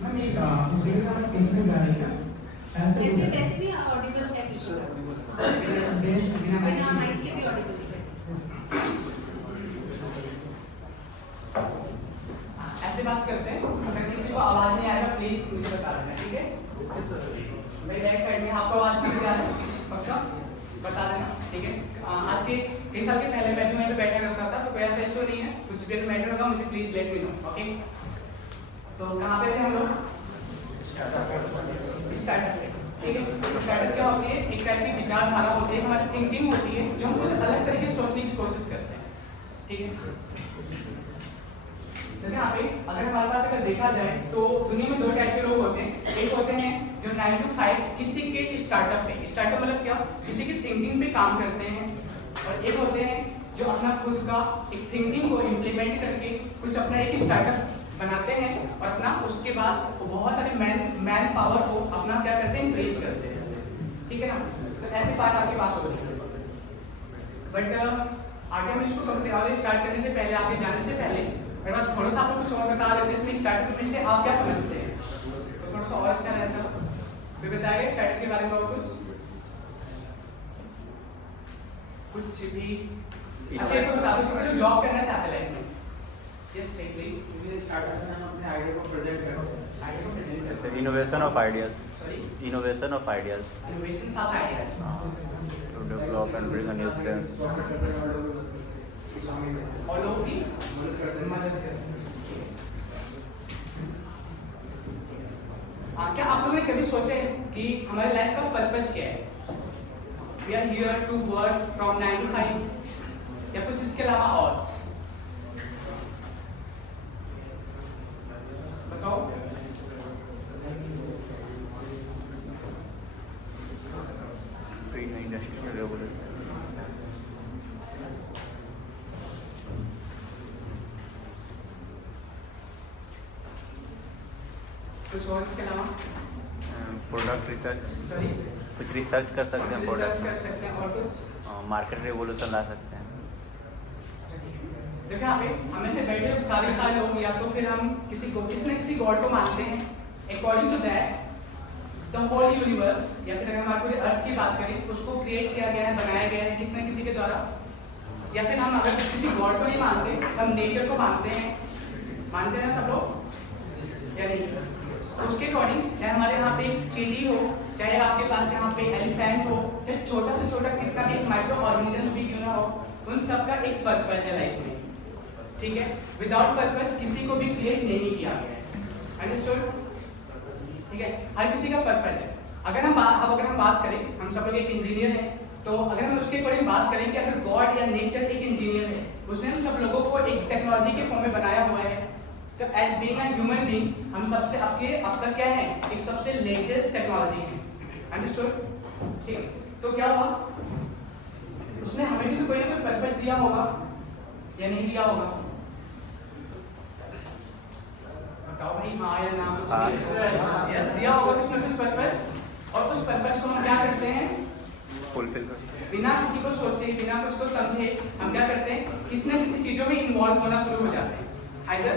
Ma'am एक speaker का किस में जा रही है? ऐसे वैसे भी ऑडिबल है बिना माइक के भी ऑडिबल है। ऐसे बात करते हैं, अगर किसी को आवाज नहीं आएगा प्लीज मुझे बता देना, ठीक है? मेरी बैक साइड में आपको आवाज नहीं आ रही पक्का बता देना, ठीक है? आज के कई साल के पहले मैं भी वहीं पे बैठा करता था, तो कोई ऐसा इशू नहीं है, कुछ भी मैटर होगा मुझे please let me know, okay? तो कहाँ पे थे हम लोग? स्टार्टअप पे, ठीक है? स्टार्टअप क्या होती है? एक टाइप की विचारधारा होती है, हमारी थिंकिंग होती है जो हम कुछ अलग तरीके से सोचने की कोशिश करते हैं, ठीक है? देखिए यहाँ पे अगर हमारे पास अगर देखा जाए तो दुनिया में दो टाइप के लोग होते हैं। एक होते हैं जो 9 to 5 किसी के स्टार्टअप पे, स्टार्टअप मतलब क्या, किसी की थिंकिंग पे काम करते हैं, और एक होते हैं जो अपना खुद का एक थिंकिंग को इम्प्लीमेंट करके कुछ अपना एक स्टार्टअप बनाते हैं और अपना उसके बाद वो बहुत सारे मैन पावर को अपना क्या करते हैं, इंक्रीज करते हैं, ठीक है ना? तो ऐसे बात आपके पास हो रही है, बट आगे हम इसको स्टार्ट करने से पहले, आगे जाने से पहले अगर आप थोड़ा सा आपको कुछ और बता देते हैं इसमें स्टार्टअप में से आप क्या समझते हैं तो थोड़ा सा और अच्छा रहता। फिर बताएगा स्टार्टअप के बारे में और कुछ भी अच्छा तो बता दो कि जो जॉब करना चाहते हैं लाइफ में। यस सही प्लीज। स्टार्टअप में हम अपने आइडिया को प्रेजेंट करते हैं, आइडिया को प्रेजेंट करते हैं, innovation of ideas, sorry innovation of ideas innovation of ideas to develop and bring a new sense और लोग की मदद कर सकते हैं। क्या आप लोगों ने कभी सोचे कि हमारी लाइफ का पर्पस क्या है? We are here to work from 9 to 5 या कुछ इसके अलावा और बताओ। इंडस्ट्रियल रेवोल्यूशन, कुछ और इसके अलावा प्रोडक्ट रिसर्च, सॉरी कुछ रिसर्च कर सकते हैं, रिसर्च प्रोडक्ट कर सकते हैं और कुछ मार्केट रेवोल्यूशन ला सकते हैं। देखिए यहाँ पे हमें से बैठे सारे लोग या तो फिर हम किसी न किसी गॉड को मानते हैं। According to that the whole universe, या फिर अगर हम पूरे अर्थ की बात करें उसको क्रिएट किया गया है, बनाया गया है किसी न किसी के द्वारा। या फिर हम अगर किसी गॉड को नहीं मानते, हम नेचर को मानते हैं ना सब लोग या नहीं? उसके अकॉर्डिंग चाहे हमारे यहाँ पे चींटी हो, चाहे आपके पास यहाँ पे एलिफेंट हो, चाहे छोटा से छोटा कितना भी माइक्रो ऑर्गेनिज्म भी क्यों ना हो, उन सब का एक पर्पस है लाइफ में, ठीक है? विदाउट पर्पस किसी को भी क्रिएट नहीं किया गया है, अंडरस्टूड? ठीक है, हर किसी का पर्पस है। अगर हम बात करें, हम सब लोग एक इंजीनियर हैं, तो अगर हम उसके अकॉर्डिंग बात करें कि अगर गॉड या नेचर एक इंजीनियर है, उसने हम सब लोगों को एक टेक्नोलॉजी के फॉर्म में बनाया हुआ है, तो as being a human being हम सबसे अब तक क्या है, एक सबसे लेटेस्ट टेक्नोलॉजी है, अंडरस्टूड? ठीक है, तो क्या हुआ, उसने हमें भी तो कोई ना कोई पर्पस दिया होगा या नहीं दिया होगा? बताओ भाई, हाँ या ना? कुछ यस दिया होगा कुछ ना कुछ पर्पस, और उस पर्पस को हम क्या करते हैं, फुलफिल बिना किसी को सोचे, बिना कुछ को समझे हम क्या करते हैं, किसी न किसी चीजों में इन्वॉल्व होना शुरू हो जाते हैं। आइदर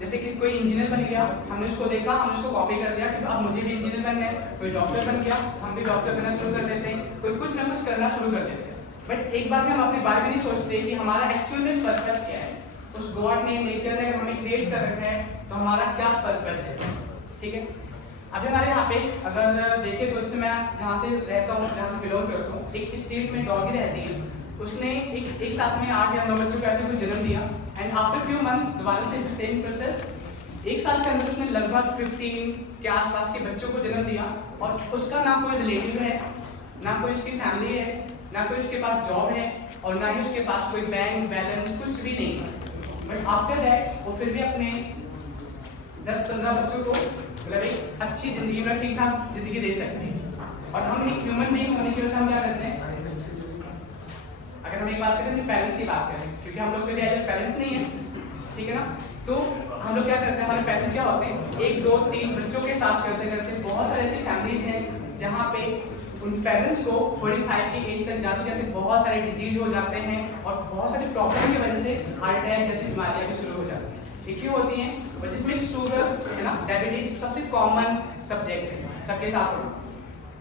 जैसे कि कोई इंजीनियर बन गया, हमने उसको देखा, हमने उसको कॉपी कर दिया कि अब मुझे भी इंजीनियर बनना है। कोई डॉक्टर बन गया, हम भी डॉक्टर बनना शुरू कर देते हैं। कोई कुछ ना कुछ करना शुरू कर देते हैं, बट एक बार में हम अपने बारे में नहीं सोचते कि हमारा एक्चुअल में पर्पस क्या है। उस गॉड ने, नेचर ने हमें क्रिएट कर रखा है, तो हमारा क्या पर्पस है, ठीक है? अभी हमारे यहाँ पे अगर देखें तो इससे मैं जहाँ से रहता हूँ, जहाँ से बिलोंग करता हूँ, एक स्टेट में डॉगी रहती है, उसने एक साथ में 8 या 9 बच्चों को ऐसे कुछ जन्म दिया, एंड आफ्टर फ्यू मंथ्स दोबारा से सेम प्रोसेस, 1 साल के अंदर उसने लगभग 15 के आसपास के बच्चों को जन्म दिया, और उसका ना कोई रिलेटिव है, ना कोई उसकी फैमिली है, ना कोई उसके पास जॉब है, और ना ही उसके पास कोई बैंक बैलेंस कुछ भी नहीं है। बट आफ्टर दैट वो फिर भी अपने 10-15 बच्चों को मतलब एक अच्छी जिंदगी में ठीक ठाक जिंदगी दे सकते हैं। और हम एक ह्यूमन बीइंग होने की वजह से हम क्या करते हैं, अगर हम एक बात करें तो पेरेंट्स की बात करें, क्योंकि हम लोग के लिए एज पेरेंट्स नहीं है, ठीक है ना? तो हम लोग क्या करते हैं, हमारे पेरेंट्स क्या होते हैं, 1, 2, 3 बच्चों के साथ करते करते बहुत सारे ऐसी फैमिलीज हैं जहाँ पे उन पेरेंट्स को 45 की एज तक जाते जाते बहुत सारे डिजीज हो जाते हैं, और बहुत सारी प्रॉब्लम की वजह से हार्ट अटैक जैसी बीमारियां भी शुरू हो जाती हैं। ये क्यों होती हैं? और जिसमें शुगर है ना, डायबिटीज सबसे कॉमन सब्जेक्ट है सबके साथ हो।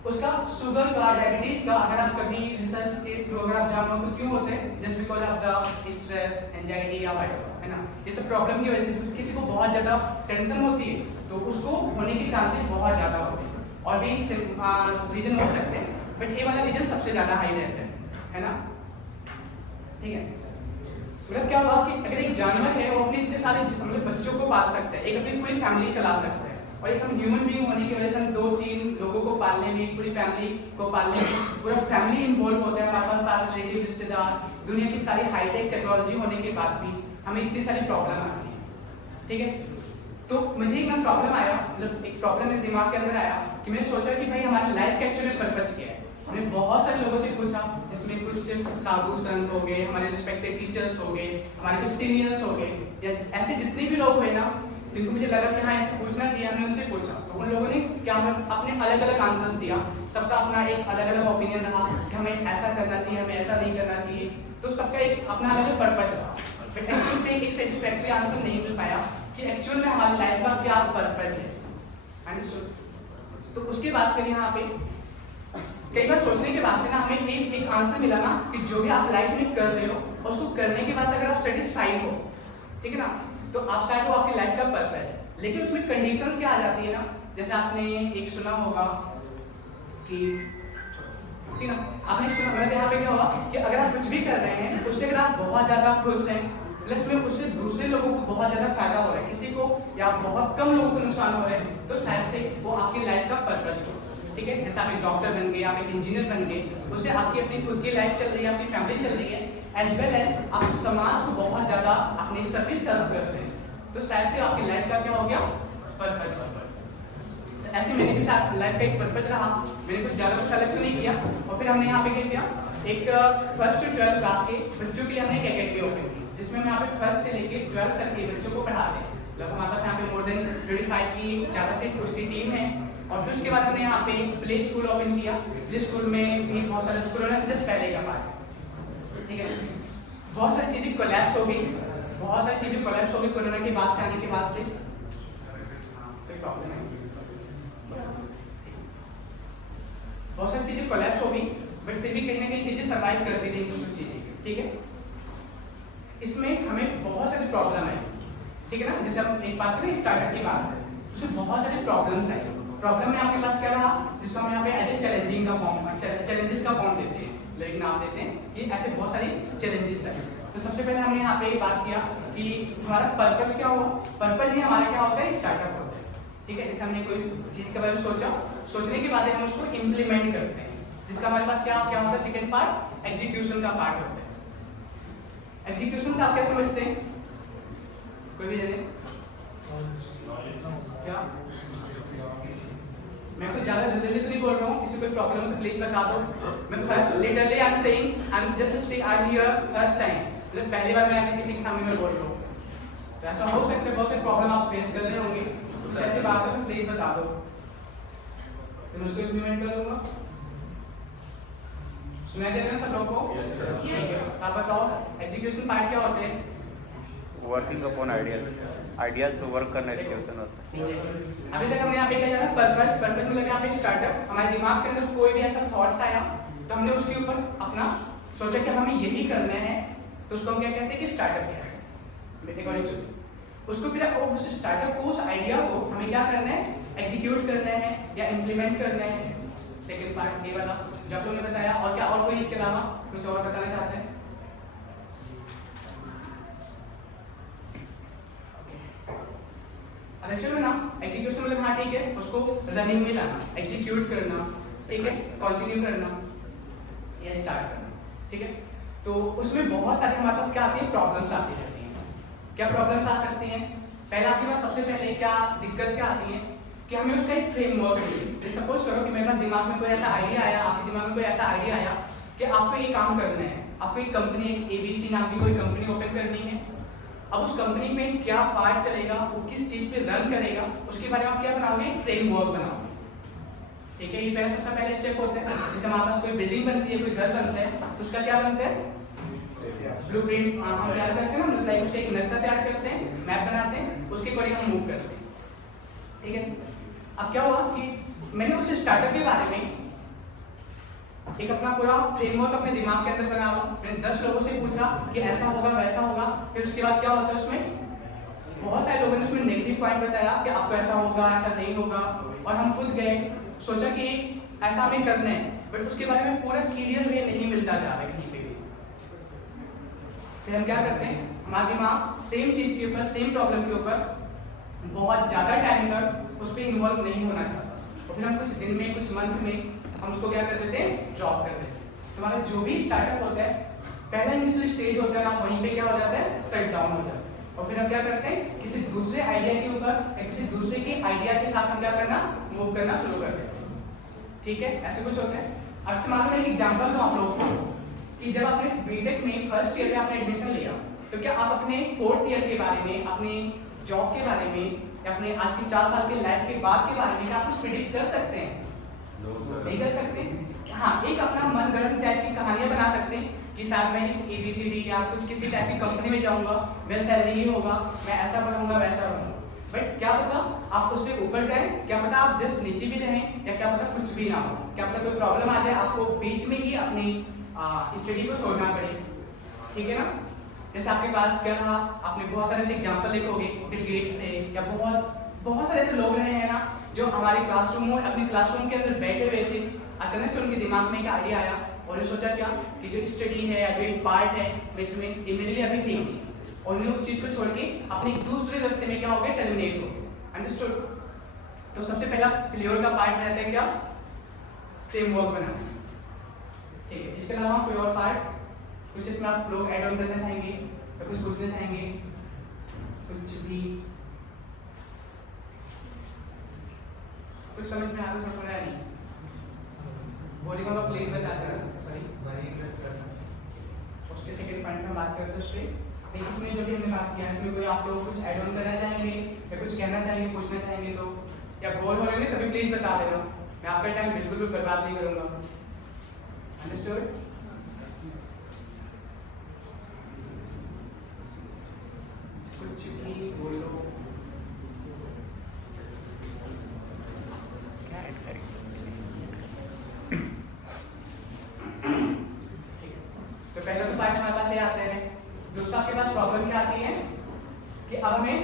उसका शुगर का, डायबिटीज का अगर आप कभी रिसर्च के थ्रू अगर आप जानो तो क्यों होते हैं, just because of the stress, anxiety या है ना, ये सब प्रॉब्लम की वजह से किसी को बहुत ज़्यादा टेंशन होती है तो उसको होने के चांसेस बहुत ज़्यादा होते हैं। और भी रीजन हो सकते हैं बट ये वाला रीजन सबसे ज़्यादा हाई रहता है ना, ठीक है। मतलब क्या हुआ कि अगर एक जानवर है वो अपने इतने सारे मतलब बच्चों को पाल सकता है, एक अपनी पूरी फैमिली चला सकता है, और एक हम ह्यूमन बीइंग होने की वजह से हम 2-3 लोगों को पालने में, पूरी फैमिली को पालने में पूरा फैमिली इन्वॉल्व होता है। हमारे पास सारे रिलेटिव, रिश्तेदार, दुनिया की सारी हाईटेक टेक्नोलॉजी होने के बाद भी हमें इतनी सारी प्रॉब्लम आती है, ठीक है। तो मुझे एक ना प्रॉब्लम आया, मतलब एक प्रॉब्लम मेरे दिमाग के अंदर आया कि मैंने सोचा कि भाई हमारी लाइफ का एक्चुअली पर्पस क्या है। हमने बहुत सारे लोगों से पूछा, जिसमें कुछ साधु संत हो गए, हमारे रिस्पेक्टेड टीचर्स हो गए, हमारे कुछ सीनियर्स हो गए, या ऐसे जितने भी लोग हुए ना जिनको मुझे लगा कि हाँ ऐसे पूछना चाहिए, हमने उनसे पूछा तो उन लोगों ने क्या अपने अलग अलग आंसर्स दिया। सबका अपना एक अलग अलग ओपिनियन रहा कि हमें ऐसा करना चाहिए, हमें ऐसा नहीं करना चाहिए, तो सबका एक अपना अलग पर्पस रहा। बट एक्चुअल में एक सेटिस्फैक्टरी आंसर नहीं मिल पाया कि एक्चुअल में हमारी लाइफ का क्या पर्पस है। अंडरस्टूड? तो उसके बाद फिर यहाँ पे कई बार सोचने के बाद से ना हमें एक आंसर मिला ना कि जो भी आप लाइफ में कर रहे हो उसको करने के बाद अगर आप सेटिस्फाइड हो, ठीक है ना, तो आप शायद वो आपकी लाइफ का पर्पस है। लेकिन उसमें कंडीशंस क्या आ जाती है ना, जैसे आपने एक सुना होगा कि, ठीक ना, आपने सुना मतलब यहाँ पे क्या हुआ कि अगर आप कुछ भी कर रहे हैं उससे अगर आप बहुत ज़्यादा खुश हैं, प्लस में उससे दूसरे लोगों को बहुत ज़्यादा फायदा हो रहा है, किसी को या बहुत कम लोगों को नुकसान हो रहा है, तो शायद से वो आपकी लाइफ का पर्पस हो, ठीक है। जैसे आप एक डॉक्टर बन गए, आप एक इंजीनियर बन गए, उससे आपकी अपनी खुद की लाइफ चल रही है, आपकी फैमिली चल रही है, एज वेल एज आप समाज को बहुत ज़्यादा अपनी सर्विस सर्व कर रहे हैं, तो शायद से आपकी लाइफ का क्या हो गया, पर्पस। तो ऐसे मेरे के साथ लाइफ का एक पर्पस रहा, मैंने कुछ ज़्यादा कुछ अलग तो नहीं किया। और फिर हमने यहाँ पे क्या किया, एक 1st से 12th क्लास के बच्चों के लिए हमने एक एकेडमी ओपन की, जिसमें हम यहाँ पे 1st से लेके 12th तक के बच्चों को पढ़ाते हैं। मतलब हमारे पास यहाँ पे मोर देन 25 की ज़्यादा से उसकी टीम है। और फिर उसके बाद हमने यहाँ पे प्ले स्कूल ओपन किया। प्ले स्कूल में भी बहुत सारे कोरोना से जस्ट पहले का पार्ट, ठीक है। बहुत सारी चीज़ें कोलैप्स हो गई, कोरोना के बाद से, आने के बाद से कोई प्रॉब्लम नहीं, बहुत सारी चीज़ें कोलैप्स हो गई, बट फिर भी कहीं ना कहीं चीज़ें सर्वाइव करती रही कुछ चीज़ें, ठीक है। इसमें हमें बहुत सारी प्रॉब्लम आई, ठीक है ना। जैसे हम एक बात करें स्टार्टअप की बात करें, उसमें बहुत सारी प्रॉब्लम्स आई। प्रॉब्लम में आपके पास क्या रहा, जिसको हम यहाँ पे एज ए चैलेंजिंग का फॉर्म, चैलेंजेस का फॉर्म देते हैं, लेकिन नाम देते हैं कि ऐसे बहुत सारी चैलेंजेस है। तो सबसे पहले हमने यहाँ पे बात किया कि हमारा पर्पस क्या हुआ। पर्पस ही हमारा क्या होता है, स्टार्टअप होता है, ठीक है। जैसे हमने कोई चीज़ के बारे में सोचा, सोचने के बाद हम उसको इम्प्लीमेंट करते हैं, जिसका हमारे पास क्या होता है, सेकेंड पार्ट एग्जीक्यूशन का पार्ट होता है। एग्जीक्यूशन से आप क्या समझते हैं, कोई भी जाने क्या? मैं कुछ ज़्यादा जल्दी तो नहीं बोल रहा हूँ, किसी कोई प्रॉब्लम हो तो प्लीज बता दो। मैं literally I am saying I am just speak I am here first time, मतलब पहली बार मैं ऐसे किसी के सामने में बोल रहा हूँ। तो ऐसा हो सकता है बहुत सारी प्रॉब्लम आप फेस कर रहे होंगे, कुछ ऐसी बात है तो प्लीज बता दो, तो मैं उसको इम्प्लीमेंट कर दूंगा। सुनाई दे रहे हैं सब लोगों को? आप बताओ एग्जीक्यूशन पार्ट क्या होते हैं? वर्किंग अपॉन आइडियाज पे वर्क करना एग्जीक्यूशन होता है। अभी तक हमने यहाँ पे क्या जाना, पर्पस मतलब यहाँ पे स्टार्टअप, हमारे दिमाग के अंदर कोई भी ऐसा थॉट्स आया तो हमने उसके ऊपर अपना सोचा कि हमें यही करना है, तो उसको हम क्या कहते हैं कि स्टार्टअप कहते हैं अकॉर्डिंग टू। उसको फिर उस स्टार्टअप को, उस आइडिया को हमें क्या करना है, एग्जीक्यूट करना है या इम्प्लीमेंट करना है। सेकेंड पार्ट ये वाला जो आप लोगों ने बताया। और क्या, और कोई इसके अलावा कुछ और बताना चाहते हैं? एक्चुअल में ना एग्जीक्यूशन मतलब हाँ ठीक है, उसको रनिंग में लाना, एग्जीक्यूट करना, ठीक है, कंटिन्यू करना या स्टार्ट करना, ठीक है। तो उसमें बहुत सारी हमारे पास क्या आती है, प्रॉब्लम्स आती रहती हैं। क्या प्रॉब्लम्स आ सकती हैं? पहले आपके पास सबसे पहले क्या दिक्कत क्या आती है कि हमें उसका एक फ्रेमवर्क चाहिए। सपोज करो कि मेरे पास दिमाग में कोई ऐसा आइडिया आया, आपके दिमाग में कोई ऐसा आइडिया आया कि आपको ये काम करना है, आपको एक कंपनी, एक ABC नाम की कोई कंपनी ओपन करनी है। अब उस कंपनी में क्या पार्ट चलेगा, वो किस चीज़ पे रन करेगा, उसके बारे में आप क्या बनाओगे, फ्रेमवर्क बनाओगे, ठीक है। ये पहले सबसे पहले स्टेप होता है। जैसे हमारे पास कोई बिल्डिंग बनती है, कोई घर बनता है, तो उसका क्या बनता है, ब्लूप्रिंट हम तैयार करते हैं ना, मतलब उसका एक नक्शा तैयार करते हैं, मैप बनाते हैं, उसके अकॉर्डिंग हम मूव करते हैं। ठीक है, अब क्या हुआ कि मैंने उस स्टार्टअप के बारे में एक अपना पूरा फ्रेमवर्क अपने दिमाग के अंदर बना हुआ। मैंने 10 लोगों से पूछा कि ऐसा होगा वैसा होगा, फिर उसके बाद क्या होता है उसमें बहुत सारे लोगों ने उसमें नेगेटिव पॉइंट बताया कि आपको ऐसा होगा ऐसा नहीं होगा, और हम खुद गए सोचा कि ऐसा हमें करना है, बट उसके बारे में पूरा क्लियर वे नहीं मिलता जा रहा है कहीं पे भी। फिर हम क्या करते हैं, हमारा दिमाग सेम चीज के ऊपर, सेम प्रॉब्लम के ऊपर बहुत ज्यादा टाइम तक उस पर इन्वॉल्व नहीं होना चाहता, और फिर हम कुछ दिन में कुछ मंथ में हम उसको क्या कर देते हैं, ड्रॉप कर देते हैं। तुम्हारा जो भी स्टार्टअप होता है, पहला इनिशियल स्टेज होता है ना, वहीं पे क्या हो जाता है, शट डाउन हो जाता है, और फिर हम क्या करते हैं, किसी दूसरे आइडिया के ऊपर या किसी दूसरे के आइडिया के साथ हम क्या करना, मूव करना शुरू कर देते हैं। ठीक है, ऐसे कुछ होता है। अब से मान लो मैं एक एग्जांपल दूं आप लोगों को कि जब आपने बीटेक में फर्स्ट ईयर में आपने एडमिशन लिया, तो क्या आप अपने फोर्थ ईयर के बारे में, अपने जॉब के बारे में, या अपने आज के 4 साल के लाइफ के बाद के बारे में क्या आप कुछ प्रेडिक्ट कर सकते हैं? नहीं कर सकते। हाँ, एक अपना मनगढ़ंत टाइप की कहानियां बना सकते हैं कि शायद मैं इस ABCD या कुछ किसी टाइप की कंपनी में जाऊंगा, मेरा सैलरी ये होगा, मैं ऐसा बनूंगा वैसा बनूंगा, बट क्या पता आप उससे ऊपर जाए, क्या पता आप जस्ट नीचे भी रहें, या क्या पता कुछ भी ना हो, क्या पता कोई प्रॉब्लम आ जाए, आपको बीच में ही अपनी स्टडी को छोड़ना पड़े। ठीक है ना, जैसे आपके पास क्या रहा, आपने बहुत सारे ऐसे एग्जाम्पल लिखोगे, बिल गेट्स थे, या बहुत सारे ऐसे लोग रहे हैं ना जो हमारे क्लासरूम में अपने क्लासरूम के अंदर बैठे हुए थे, अचानक से उनके दिमाग में एक आइडिया आया और उन्होंने सोचा क्या कि जो स्टडी है या जो एक पार्ट है इसमें ये मेरे लिए अभी ठीक नहीं, और उन्होंने उस चीज़ को छोड़ के अपने दूसरे रास्ते में क्या हो गया, टर्मिनेट हो गए। अंडरस्टूड? तो सबसे पहला प्लेयर का पार्ट रहता है क्या, फ्रेमवर्क बनाना। ठीक है, इसके अलावा कोई और पार्ट कुछ इसमें आप लोग ऐड ऑन करना चाहेंगे या कुछ पूछना चाहेंगे, कुछ भी कुछ समझ में आता समझ में आया नहीं? बोलिंग का प्लेस बताते हैं, सॉरी उसके सेकंड पॉइंट में बात करते हैं उस पर। इसमें जो भी हमने बात किया इसमें कोई आप लोग कुछ ऐड ऑन करना चाहेंगे या कुछ कहना चाहेंगे, पूछना चाहेंगे, तो या बोर हो रहे हैं तभी प्लीज बता देना, मैं आपका टाइम बिल्कुल भी बर्बाद नहीं करूंगा। अंडरस्टूड? कुछ भी बोलो। तो पहला तो पार्ट हमारे पास ये आता है। दूसरा आपके पास प्रॉब्लम क्या आती है कि अब हमें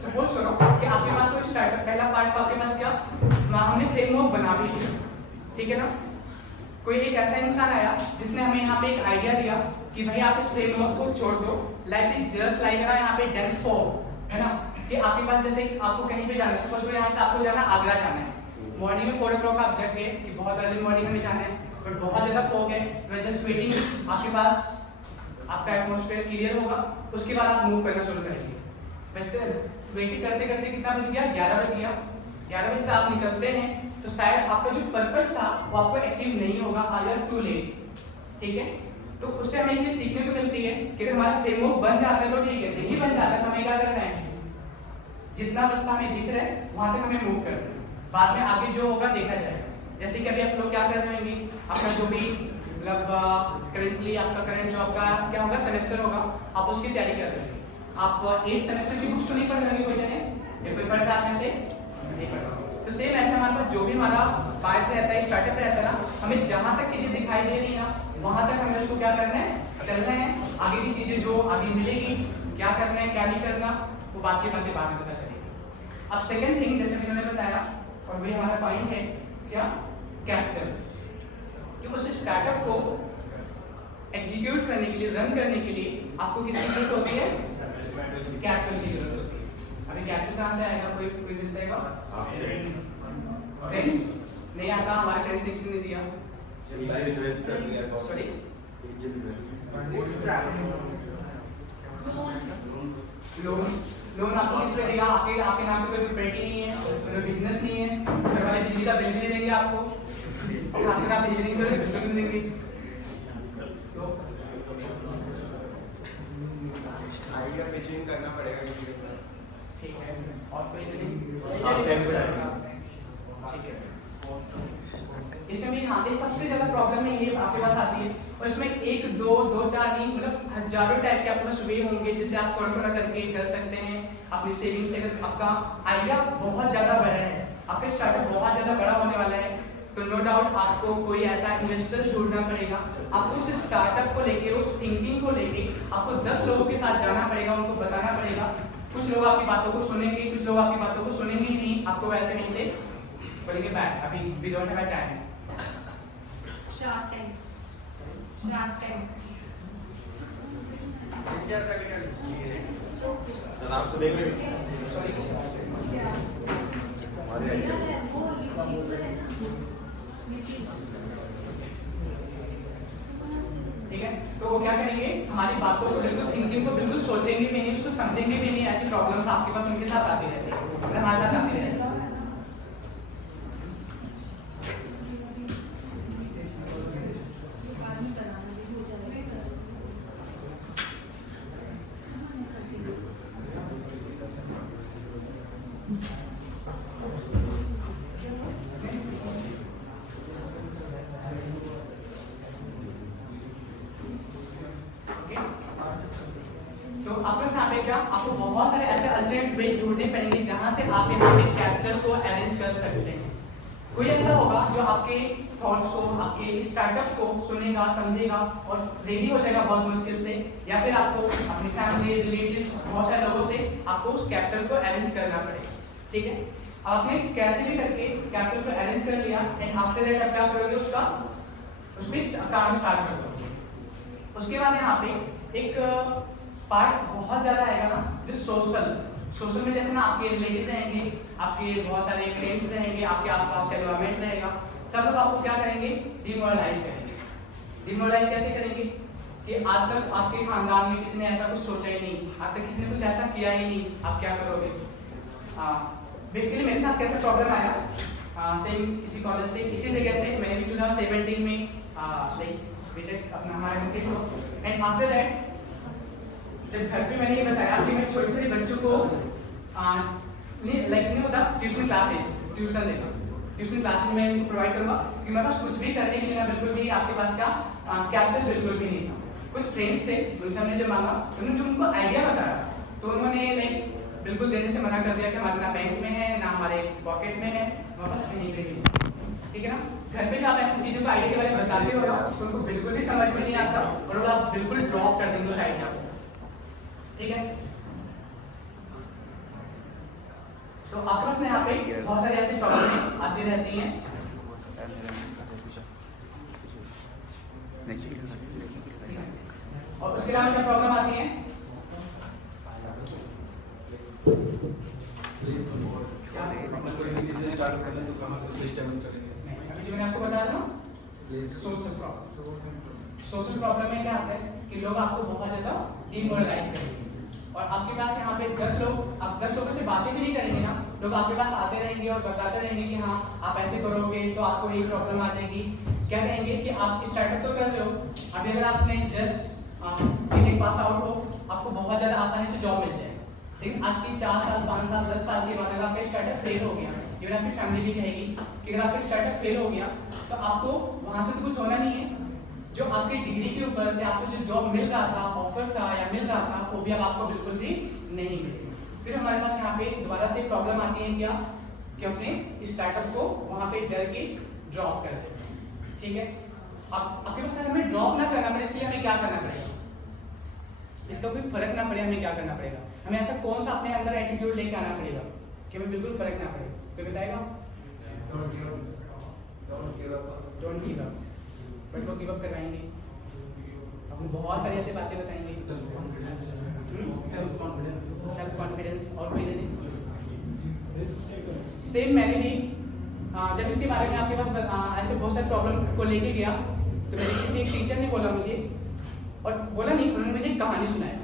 सपोज करो कि आपके पास कोई स्टार्टअप, पहला पार्ट तो आपके पास क्या, हमने फ्रेमवर्क बना भी लिया, ठीक है ना। कोई एक ऐसा इंसान आया जिसने हमें यहाँ पे एक आइडिया दिया कि भाई आप इस फ्रेमवर्क को छोड़ दो, लाइफ इज जस्ट लाइक ना यहाँ पे डेंस फॉग है ना, कि आपके पास जैसे आपको कहीं पे जाना है, सपोज करो यहाँ से आपको जाना आगरा जाना है, मॉर्निंग में 4 o'clock आप जग गए कि बहुत अर्ली मॉर्निंग हमें जाना है, बट बहुत ज़्यादा फॉग है, वे जस्ट वेटिंग, आपके पास आपका एटमॉस्फेयर क्लियर होगा, उसके बाद आप मूव करना शुरू करेंगे। वैसे वेटिंग करते करते कितना बज गया, 11 बज गया, 11 बजे तक आप निकलते हैं तो शायद आपका जो पर्पस था वो आपको अचीव नहीं होगा, आर टू लेट। ठीक है, तो उससे हमें एक चीज सीखने को मिलती है कि अगर हमारा फ्रेमवर्क बन जाता है तो ठीक है, नहीं बन जाता है तो हमें क्या करना है, जितना रास्ता हमें दिख रहा है वहां तक हमें मूव करना है, बाद में आगे जो होगा देखा जाएगा। जैसे कि अभी आप लोग क्या कर रहे होंगे, अपना जो भी मतलब करेंटली आपका करंट जॉब का क्या होगा, सेमेस्टर होगा, आप उसकी तैयारी कर रहे हैं, आप 8 सेमेस्टर की बुक्स तो नहीं पढ़ रहे होंगे कोई जने, या कोई पढ़ता है आप में से नहीं पढ़ा, तो सेम ऐसे हमारे पास जो भी हमारा पार्ट रहता है, स्टार्टअप रहता है ना, हमें जहाँ तक चीजें दिखाई दे रही है ना वहां तक हमें उसको क्या करना है, चलना है, आगे की चीजें जो आगे मिलेगी क्या करना है क्या नहीं करना वो बात की बातें बाद में पता चलेगी। अब सेकंड थिंग जैसे मैंने बताया और वही हमारा पॉइंट है क्या, कैपिटल, कि उस स्टार्टअप को एग्जीक्यूट करने के लिए, रन करने के लिए आपको किसकी जरूरत होती है, कैपिटल की जरूरत होती है। अभी कैपिटल कहाँ से आएगा, कोई मिलता है फ्रेंड्स नहीं आता, हमारे फ्रेंड्स ने किसी ने दिया, सॉरी लोन आपको किस पे देगा, आपके नाम पे कोई प्रॉपर्टी नहीं है, कोई बिजनेस नहीं है, घर वाले बिजली का बिल भी नहीं देंगे आपको, कहाँ से आप इंजीनियरिंग करोगे कुछ नहीं देंगे, तो आइडिया पिचिंग करना पड़ेगा किसी के साथ, ठीक है, और कोई नहीं, ठीक है। इसमें भी हाँ, इस सबसे ज्यादा प्रॉब्लम है ये आपके पास आती है और इसमें एक दो चार नहीं, मतलब हजारों टाइप के आपके पास वे होंगे जिससे आप थोड़ा थोड़ा करके कर सकते हैं अपनी सेविंग से। अगर आपका आइडिया बहुत ज़्यादा बड़ा है, आपका स्टार्टअप बहुत ज़्यादा बड़ा होने वाला है, तो नो डाउट आपको कोई ऐसा इन्वेस्टर ढूंढना पड़ेगा। आपको उस स्टार्टअप को लेके, उस थिंकिंग को लेके आपको 10 लोगों के साथ जाना पड़ेगा, उनको बताना पड़ेगा। कुछ लोग आपकी बातों को सुनेंगे, कुछ लोग आपकी बातों को सुनेंगे ही नहीं, आपको वैसे नहीं से बोलेंगे बैक, अभी we don't have time. Shark Tank. Shark Tank. Sir आपसे देख रहे हैं हमारे आइडिया ठीक है, तो वो क्या करेंगे, हमारी बातों को बिल्कुल, थिंकिंग को बिल्कुल सोचेंगे भी नहीं, उसको समझेंगे भी नहीं। ऐसी प्रॉब्लम्स आपके पास उनके साथ आती रहती है, मतलब हमारे साथ आती रहती है। तो आपके सामने क्या, आपको बहुत सारे ऐसे अल्टरनेट वे ढूंढने पड़ेंगे जहां से आप यहाँ पे कैपिटल को अरेंज कर सकते हैं। कोई ऐसा होगा जो आपके थॉट्स को, आपके स्टार्टअप को सुनेगा, समझेगा और रेडी हो जाएगा बहुत मुश्किल से, या फिर आपको अपनी फैमिली, रिलेटिव्स, बहुत सारे लोगों से आपको उस कैपिटल को अरेंज करना पड़ेगा। ठीक है, अब आपने कैसे भी करके कैपिटल को अरेंज कर लिया, एंड आफ्टर दैट आप क्या करोगे, उसका उसमें काम स्टार्ट कर दोगे। उसके बाद यहाँ पे एक पार्ट बहुत ज़्यादा आएगा ना, जो सोशल में जैसे ना आपके रिलेटिव रहेंगे, आपके बहुत सारे फ्रेंड्स रहेंगे, आपके आसपास का एनवायरनमेंट रहेगा, सब लोग आपको क्या करेंगे, डिमोरलाइज करेंगे। डिमोरलाइज कैसे करेंगे कि आज तक आपके खानदान में किसी ने ऐसा कुछ सोचा ही नहीं, आज तक किसी ने कुछ ऐसा किया ही नहीं, आप क्या करोगे। बेसिकली मेरे साथ कैसा प्रॉब्लम आया, सेम किसी कॉलेज से, इसी जगह से मैंने भी 2017 में बीटेक अपना हमारा कंप्लीट हुआ। एंड आफ्टर दैट जब घर पे मैंने ये बताया कि मैं छोटे छोटे बच्चों को नहीं होता ट्यूशन देना, ट्यूशन क्लासेज में इनको प्रोवाइड करूँगा, कि मेरे पास कुछ भी करने के लिए ना बिल्कुल भी आपके पास का कैपिटल बिल्कुल भी नहीं था। कुछ फ्रेंड्स थे, उनसे हमने जब मांगा, उन्होंने जो उनको आइडिया बताया, तो उन्होंने बिल्कुल देने से मना कर दिया कि हमारे ना बैंक में है, ना हमारे पॉकेट में है, हमारे पास कहीं पे नहीं। ठीक है ना, घर पे जब आप ऐसी चीज़ों को आइडिया के बारे में बताते हो ना, तो उनको बिल्कुल भी समझ में नहीं आता और वो आप बिल्कुल ड्रॉप कर देंगे उस आइडिया को। ठीक है, तो आपके पास यहाँ पे बहुत सारी ऐसी प्रॉब्लम आती रहती हैं। और उसके अलावा क्या प्रॉब्लम आती है, अभी जो मैंने आपको बता रहा हूँ, सोशल प्रॉब्लम में क्या आता है कि लोग आपको बहुत ज़्यादा डिमोरलाइज करेंगे, और आपके पास यहाँ पे 10 लोग, आप 10 लोगों से बातें भी नहीं करेंगे ना, लोग आपके पास आते रहेंगे और बताते रहेंगे कि हाँ आप ऐसे करोगे तो आपको ये प्रॉब्लम आ जाएगी। क्या कहेंगे कि आप स्टार्टअप तो कर रहे हो, अभी अगर आपने जस्ट बीटेक पास आउट हो, आपको बहुत ज़्यादा आसानी से जॉब मिल जाएगी। लेकिन आज की 4 साल, 5 साल, 10 साल के बाद अगर आपका स्टार्टअप फेल हो गया, इवन आपकी फैमिली भी कहेगी कि अगर आपका स्टार्टअप फेल हो गया तो आपको वहाँ से तो कुछ होना नहीं है, जो आपके डिग्री के ऊपर से आपको जो जॉब मिल रहा था, ऑफर था या मिल रहा था, वो भी अब आपको बिल्कुल भी नहीं मिलेगा। फिर हमारे पास यहाँ पे दोबारा से प्रॉब्लम आती है क्या, कि अपने स्टार्टअप को वहाँ पे डर के ड्रॉप कर देते हैं। ठीक है, अब आपके पास हमें ड्रॉप ना करना पड़े, इसलिए हमें क्या करना पड़ेगा, इसका कोई फर्क ना पड़े, हमें क्या करना पड़ेगा, हमें ऐसा कौन सा अपने अंदर एटीट्यूड लेके आना पड़ेगा कि हमें बिल्कुल फर्क ना पड़े। कोई बताएगा? डोंट गिव अप, बट वो गिव अप करवाएंगे, आपको बहुत सारी ऐसी बातें बताएंगे, सेल्फ कॉन्फिडेंस और कोई नहीं। सेम मैंने भी जब इसके बारे में आपके पास ऐसे बहुत सारे प्रॉब्लम को लेके गया, तो मेरे किसी एक टीचर ने बोला मुझे, और बोला नहीं, उन्होंने मुझे एक कहानी सुनाया।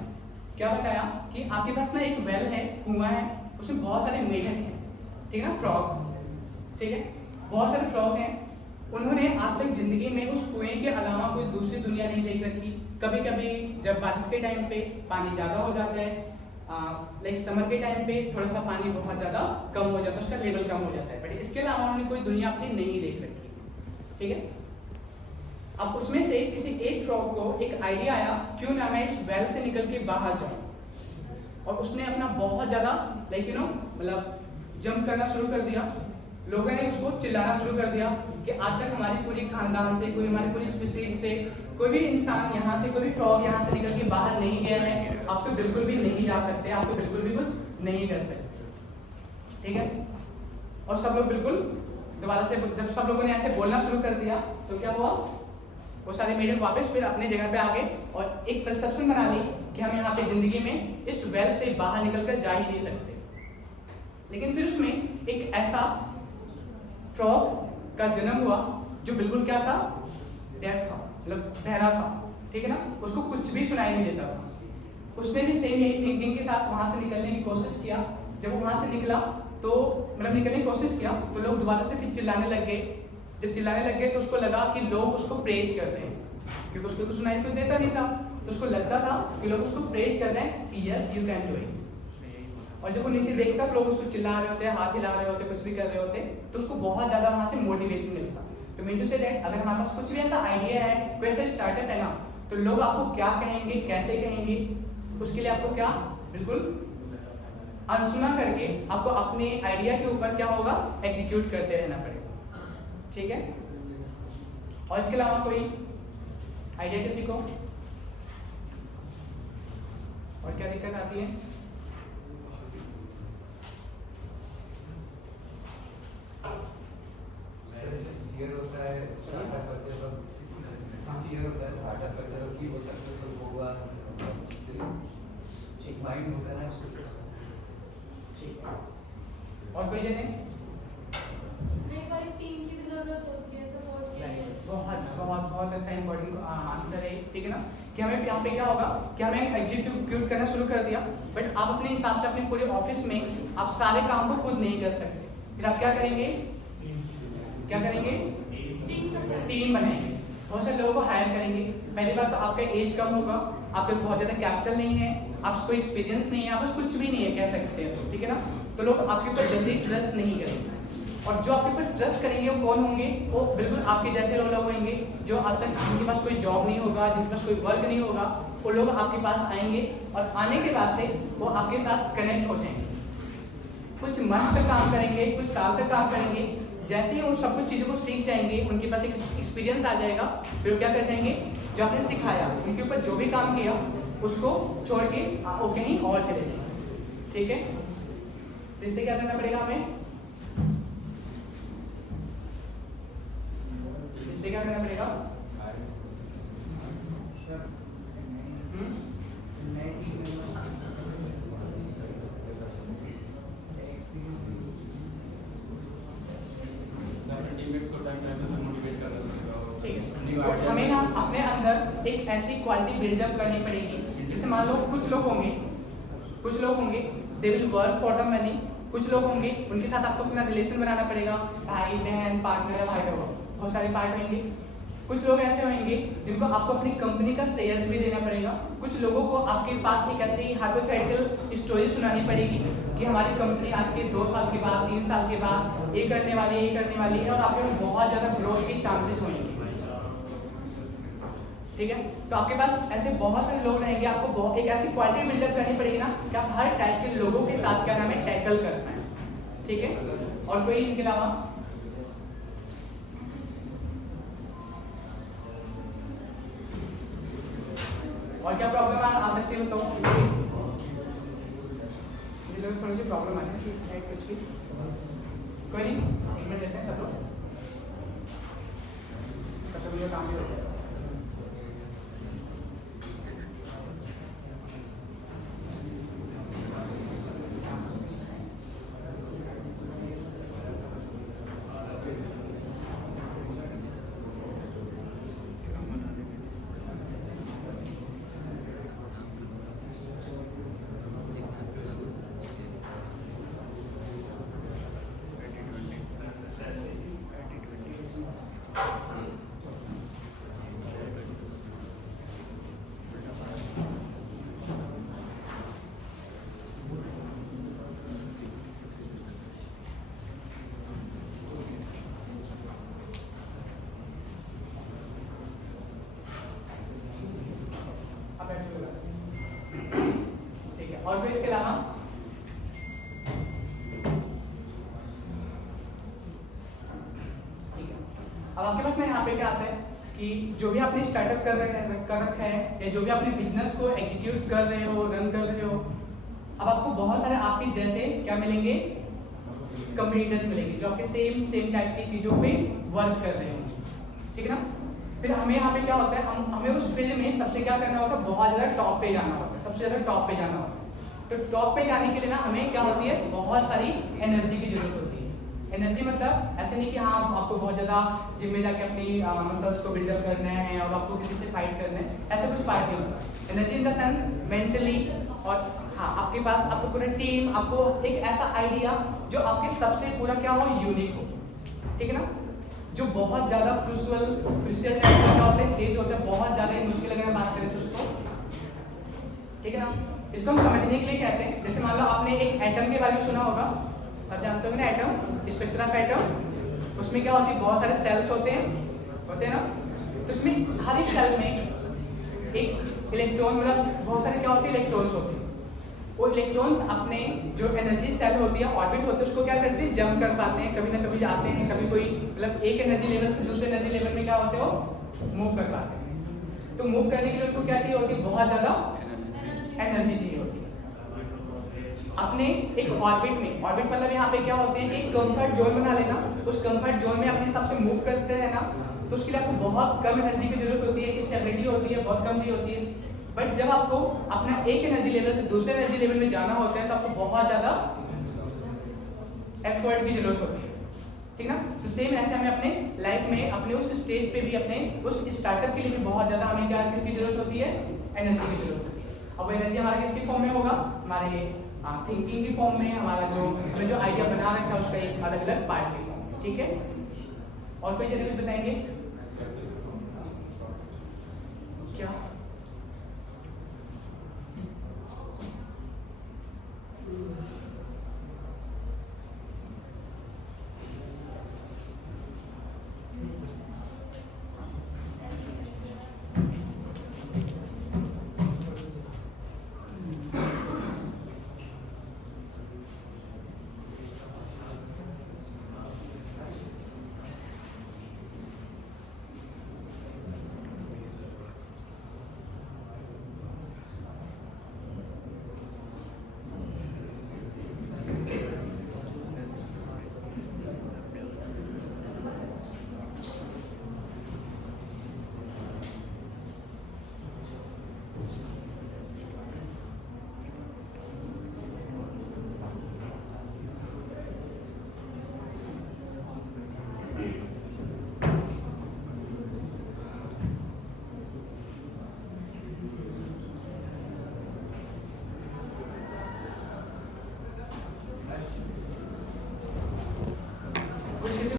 क्या बताया कि आपके पास ना एक वेल है, कुआं है, उसमें बहुत सारे मेढक हैं, ठीक है ना, फ्रॉग, ठीक है, बहुत सारे फ्रॉग हैं। उन्होंने आज तक जिंदगी में उस कुएं के अलावा कोई दूसरी दुनिया नहीं देख रखी। कभी कभी जब बारिश के टाइम पे पानी ज़्यादा हो जाता है, लाइक समर के टाइम पे थोड़ा सा पानी बहुत ज़्यादा कम हो जाता है, उसका लेवल कम हो जाता है, बट इसके अलावा उन्होंने कोई दुनिया अपनी नहीं देख रखी। ठीक है, अब उसमें से किसी एक फ्रॉग को एक आइडिया आया, क्यों ना मैं इस वेल से निकल के बाहर जाऊं, और उसने अपना बहुत ज़्यादा मतलब जंप करना शुरू कर दिया। लोगों ने उसको चिल्लाना शुरू कर दिया कि आज तक हमारी पूरी खानदान से, कोई हमारी पूरी स्पीसीज से कोई भी इंसान यहाँ से, कोई भी फ्रॉग यहाँ से निकल के बाहर नहीं गया है, आप तो बिल्कुल भी नहीं जा सकते, आप तो बिल्कुल भी कुछ नहीं कर सकते, ठीक है। और सब लोग बिल्कुल दोबारा से, जब सब लोगों ने ऐसे बोलना शुरू कर दिया तो क्या हुआ, वो सारे मेडल वापस फिर अपनी जगह पे आ गए और एक परसेप्शन बना ली कि हम यहाँ पे जिंदगी में इस वेल से बाहर निकल कर जा ही नहीं सकते। लेकिन फिर उसमें एक ऐसा फ्रॉग का जन्म हुआ जो बिल्कुल क्या था, डेफ था, मतलब बहरा था, ठीक है ना, उसको कुछ भी सुनाई नहीं देता था। उसने भी सेम यही थिंकिंग के साथ वहां से निकलने की कोशिश किया। जब वो वहां से निकला तो मतलब निकलने की कोशिश किया तो लोग दोबारा से फिर चिल्लाने लग गए। जब चिल्लाने लग गए तो उसको लगा कि लोग उसको प्रेज कर रहे हैं, क्योंकि उसको तो सुनाई कोई देता नहीं था, तो उसको लगता था कि लोग उसको प्रेज कर रहे हैं कि yes you can do it. और जब वो नीचे देखता तो लोग उसको चिल्ला रहे होते, हाथ हिला रहे होते, कुछ भी कर रहे होते, तो उसको बहुत ज़्यादा वहाँ से मोटिवेशन मिलता। तो मीन टू से दैट अगर हमारे पास कुछ भी ऐसा आइडिया है, कोई ऐसा स्टार्टअप है ना, तो लोग आपको क्या कहेंगे, कैसे कहेंगे, उसके लिए आपको क्या बिल्कुल अनसुना करके आपको अपने आइडिया के ऊपर क्या होगा, एग्जीक्यूट करते रहना पड़ेगा, ठीक है। और इसके अलावा कोई आइडिया किसी को और क्या दिक्कत आती है? फियर होता है स्टार्टअप करते वक्त, फियर होता है स्टार्टअप करते वक्त कि वो सक्सेसफुल होगा, उससे एक माइंड होता है ना उसको। ठीक है, और कोई जने? कई बार टीम की भी जरूरत होती है सपोर्ट के लिए। बहुत बहुत बहुत अच्छा इंपॉर्टेंट आंसर है, ठीक है ना, कि हमें यहाँ पे क्या होगा कि हमें एग्जीक्यूट करना शुरू कर दिया, बट आप अपने हिसाब से अपने पूरे ऑफिस में आप सारे काम को खुद नहीं कर सकते। फिर आप क्या करेंगे, क्या करेंगे, टीम बनाएंगे, बहुत सारे लोगों को हायर करेंगे। पहली बात तो आपका एज कम होगा, आपके बहुत ज़्यादा कैपिटल नहीं है, आपको एक्सपीरियंस नहीं है, आप बस कुछ भी नहीं है कह सकते हैं, ठीक है ना, तो लोग आपके ऊपर जल्दी ट्रस्ट नहीं करेंगे। और जो आपके ऊपर ट्रस्ट करेंगे वो कौन होंगे, वो बिल्कुल आपके जैसे लोग होंगे जो आज तक जिनके पास कोई जॉब नहीं होगा, जिनके पास कोई वर्क नहीं होगा, वो लोग आपके पास आएंगे और आने के बाद से वो आपके साथ कनेक्ट हो जाएंगे। कुछ मंथ तक काम करेंगे, कुछ साल तक काम करेंगे, जैसे ही वो सब कुछ चीज़ों को सीख जाएंगे, उनके पास एक एक्सपीरियंस आ जाएगा, फिर वो क्या कर जाएंगे, जो आपने सिखाया उनके ऊपर जो भी काम किया उसको छोड़ के वो कहीं और चले जाएंगे, ठीक है। तो इससे क्या करना पड़ेगा हमें, इससे क्या करना पड़ेगा, हमें ना अपने अंदर एक ऐसी क्वालिटी बिल्डअप करनी पड़ेगी। जैसे मान लो कुछ लोग होंगे they will work for the money, कुछ लोग होंगे उनके साथ आपको अपना रिलेशन बनाना पड़ेगा, भाई बहन पार्टनर या भाई होगा, बहुत सारे पार्ट होंगे। कुछ लोग ऐसे होंगे जिनको आपको अपनी कंपनी का शेयर्स भी देना पड़ेगा। कुछ लोगों को आपके पास एक ऐसी हाइपोथेटिकल स्टोरी सुनानी पड़ेगी कि हमारी कंपनी आज के 2 साल के बाद, 3 साल के बाद ये करने वाली है, और आपके पास बहुत ज़्यादा ग्रोथ के चांसेस होंगे, ठीक है। तो आपके पास ऐसे बहुत सारे लोग रहेंगे, आपको एक ऐसी क्वालिटी बिल्डअप करनी पड़ेगी ना कि आप हर टाइप के लोगों के साथ क्या नाम है, टैकल कर पाए, ठीक है। और कोई इनके अलावा और क्या प्रॉब्लम आ सकती है बताओ, मुझे लोग थोड़ी सी प्रॉब्लम आती है कि इसमें कुछ भी, कोई नहीं, 1 मिनट लेते हैं सब लोग, तब तक मुझे काम भी हो जाएगा। आपको इसके अलावा ठीक है, अब आपके पास में यहाँ पे क्या आता है कि जो भी आपने स्टार्टअप कर रखा है या जो भी अपने बिजनेस को एग्जीक्यूट कर रहे हो, रन कर रहे हो, अब आपको बहुत सारे आपके जैसे क्या मिलेंगे, कंपटीटर्स मिलेंगे जो आपके सेम टाइप की चीज़ों पे वर्क कर रहे हो, ठीक है ना। फिर हमें यहाँ पे क्या होता है, हमें उस फील्ड में सबसे क्या करना होता है, बहुत ज़्यादा टॉप पे जाना होता है, सबसे ज़्यादा टॉप पे जाना होता है। तो टॉप पे जाने के लिए ना हमें क्या होती है, बहुत सारी एनर्जी की जरूरत होती है। एनर्जी मतलब ऐसे नहीं कि हाँ आपको बहुत ज़्यादा जिम में जाके अपनी मसल्स को बिल्डअप करना है और आपको किसी से फाइट करना है, ऐसा कुछ पार्ट नहीं होता। Energy in the sense mentally, और हाँ आपके पास आपको पूरा टीम, आपको एक ऐसा आइडिया जो आपके सबसे पूरा क्या हो, यूनिक हो, ठीक है ना। जो बहुत ज़्यादा क्रूशियल टाइप का होता है, स्टेज होता है, बहुत ज़्यादा मुश्किल अगर बात करें तो उसको, ठीक है ना। इसको हम समझने के लिए कहते हैं, जैसे मान लो आपने एक एटम के बारे में सुना होगा, सब जानते होंगे ना एटम, स्ट्रक्चर ऑफ एटम। उसमें क्या होती है, बहुत सारे सेल्स होते हैं ना। तो उसमें हर एक सेल में एक इलेक्ट्रॉन, मतलब बहुत सारे क्या होते हैं, इलेक्ट्रॉन्स होते हैं। वो इलेक्ट्रॉन्स अपने जो एनर्जी सेल होती है, ऑर्बिट होते हैं, उसको क्या करते हैं, जंप कर पाते हैं, कभी ना कभी जाते हैं, कभी कोई मतलब एक एनर्जी लेवल से दूसरे एनर्जी लेवल में क्या होते हो, मूव कर पाते हैं। तो मूव करने के लिए उनको क्या चाहिए होती है, बहुत ज़्यादा एनर्जी चाहिए होती है। अपने एक ऑर्बिट में, ऑर्बिट मतलब यहाँ पे क्या होते हैं, एक कंफर्ट जोन बना लेना, उस कंफर्ट जोन में अपने हिसाब से मूव करते हैं ना, तो उसके लिए आपको बहुत कम एनर्जी की जरूरत होती है, एक स्टेबिलिटी होती है, बहुत कम चाहिए होती है। बट जब आपको अपना एक एनर्जी लेवल से दूसरे एनर्जी लेवल में जाना होता है तो आपको बहुत ज़्यादा एफर्ट की जरूरत होती है, ठीक ना। तो सेम ऐसे हमें अपने लाइफ में, अपने उस स्टेज पे भी, अपने उस स्टार्टअप के लिए भी बहुत ज़्यादा हमें क्या, किसकी जरूरत होती है, एनर्जी की जरूरत होती है। अब वो एनर्जी हमारा किसकी फॉर्म में होगा, हमारे थिंकिंग की फॉर्म में, हमारा जो हमें जो आइडिया बना रखा है उसका एक अलग अलग पार्ट की फॉर्म में, ठीक है। और कोई जरूर कुछ बताएंगे क्या?